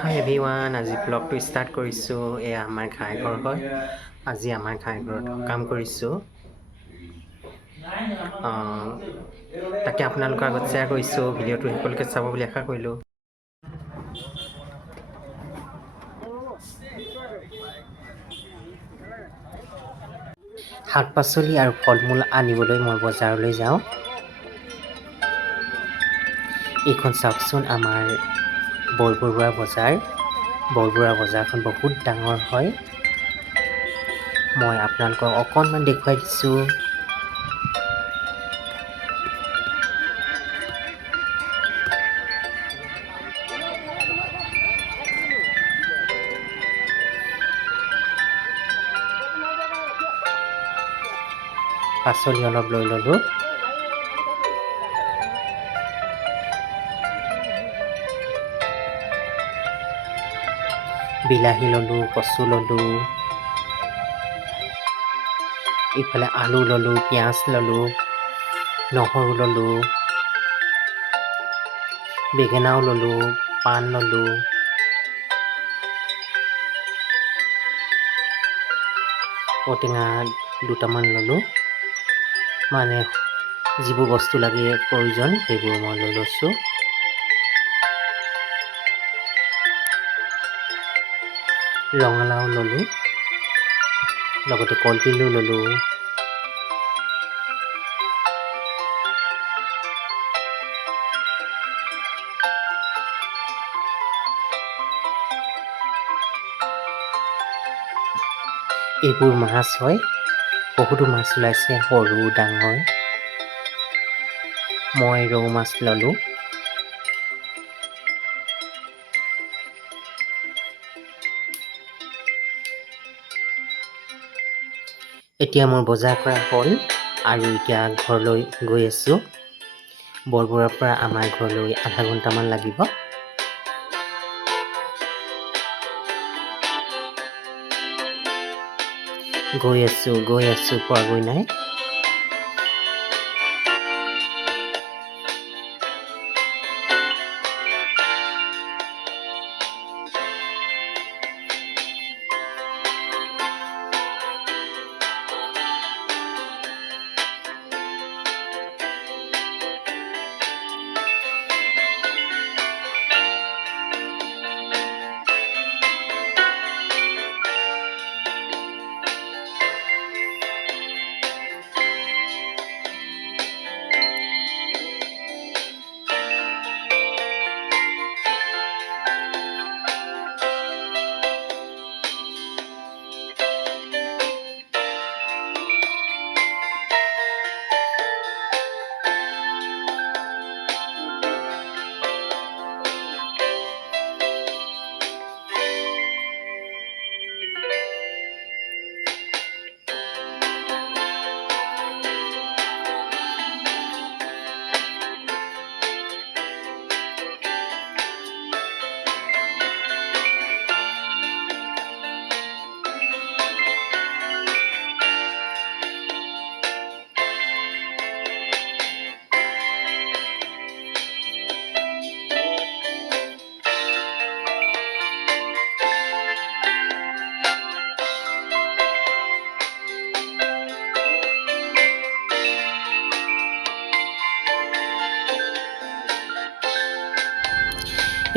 হাই everyone, আজি ব্লগটো start কৰিছোঁ। এয়া আমাৰ ঘৰ হয়। আজি আমাৰ ঘৰত কাম কৰিছোঁ। তাকে আপোনালোকৰ আগত শ্বেয়াৰ কৰিছোঁ। ভিডিঅ'টো সকলোকে চাব বুলি আশা কৰিলোঁ। শাক পাচলি আৰু ফল মূল আনিবলৈ মই বজাৰলৈ যাওঁ। এইখন চাওকচোন, আমাৰ বৰবৰুৱা বজাৰ। বৰবৰুৱা বজাৰখন বহুত ডাঙৰ হয়। মই আপোনালোকক অকণমান দেখুৱাই দিছোঁ। পাচলি অলপ লৈ ল'লোঁ। বিলাহী ল'লোঁ, কচু ল'লোঁ, ইফালে আলু ল'লোঁ, পিঁয়াজ ল'লোঁ, নহৰু ল'লোঁ, বেঙেনাও ল'লোঁ, পাণ ল'লোঁ, ঔটেঙা দুটামান ল'লোঁ। মানে যিবোৰ বস্তু লাগে প্ৰয়োজন সেইবোৰ মই লৈ লৈছোঁ। ৰঙালাও ল'লোঁ, লগতে কলডিলো ল'লোঁ। এইবোৰ মাছ হয়, বহুতো মাছ ওলাইছে, সৰু ডাঙৰ। মই ৰৌ মাছ ল'লোঁ। এতিয়া মোৰ বজাৰ কৰা হ'ল আৰু এতিয়া ঘৰলৈ গৈ আছোঁ। বৰবৰুৱাৰ পৰা আমাৰ ঘৰলৈ আধা ঘণ্টামান লাগিব। গৈ আছোঁ পোৱাগৈ নাই।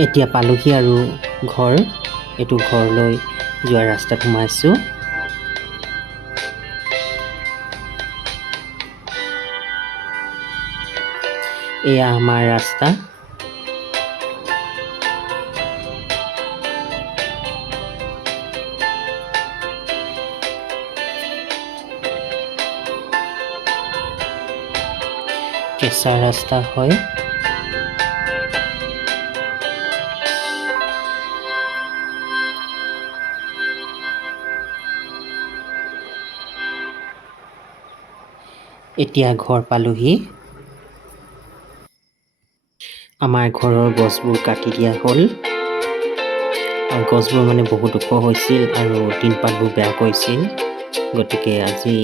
এতিয়া পালোহি আৰু ঘৰ। এইটো ঘৰলৈ যোৱা ৰাস্তাত সোমাইছোঁ। এয়া আমাৰ ৰাস্তা। কেঁচা ৰাস্তা হয়। এতিয়া ঘৰ পালোহি। আমাৰ ঘৰৰ গছবোৰ কাটি দিয়া হ'ল। আৰু গছবোৰ মানে বহুত ওখ হৈছিল আৰু টিনপাতবোৰ বেয়া কৰিছিল। গতিকে আজি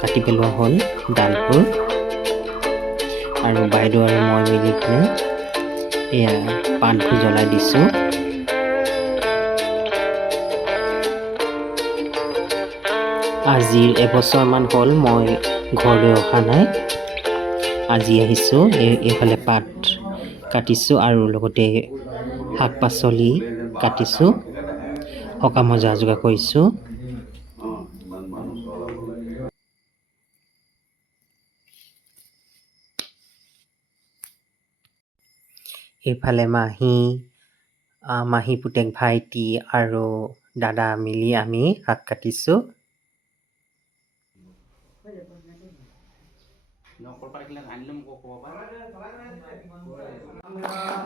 কাটি পেলোৱা হ'ল ডালবোৰ। আৰু বাইদেউ আৰু মই মিলি কিনে এয়া পাতবোৰ জ্বলাই দিছোঁ। আজিৰ এবছৰমান হ'ল মই ঘৰলৈ অহা নাই। আজি আহিছোঁ। এইফালে পাত কাটিছোঁ আৰু লগতে শাক পাচলি কাটিছোঁ। সকামৰ যা যোগাৰ কৰিছোঁ। এইফালে মাহী পুতেক ভাইটি আৰু দাদা মিলি আমি শাক কাটিছোঁ।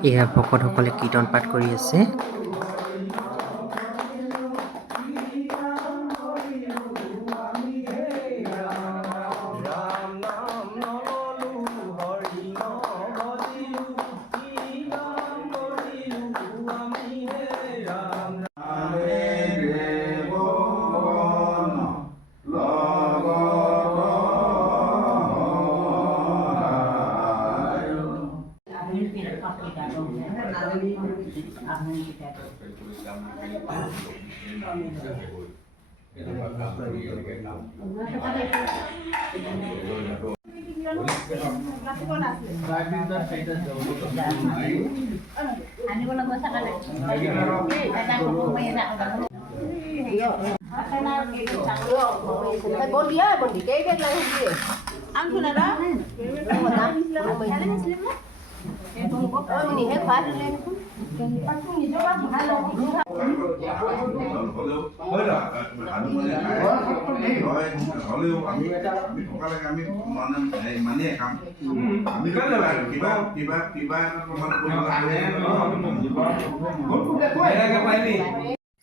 এয়া ভকতসকলে কীৰ্তন পাঠ কৰি আছে।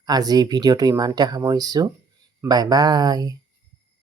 আজিৰ ভিডিঅ'টো ইমানতে সামৰিছোঁ। Bye bye.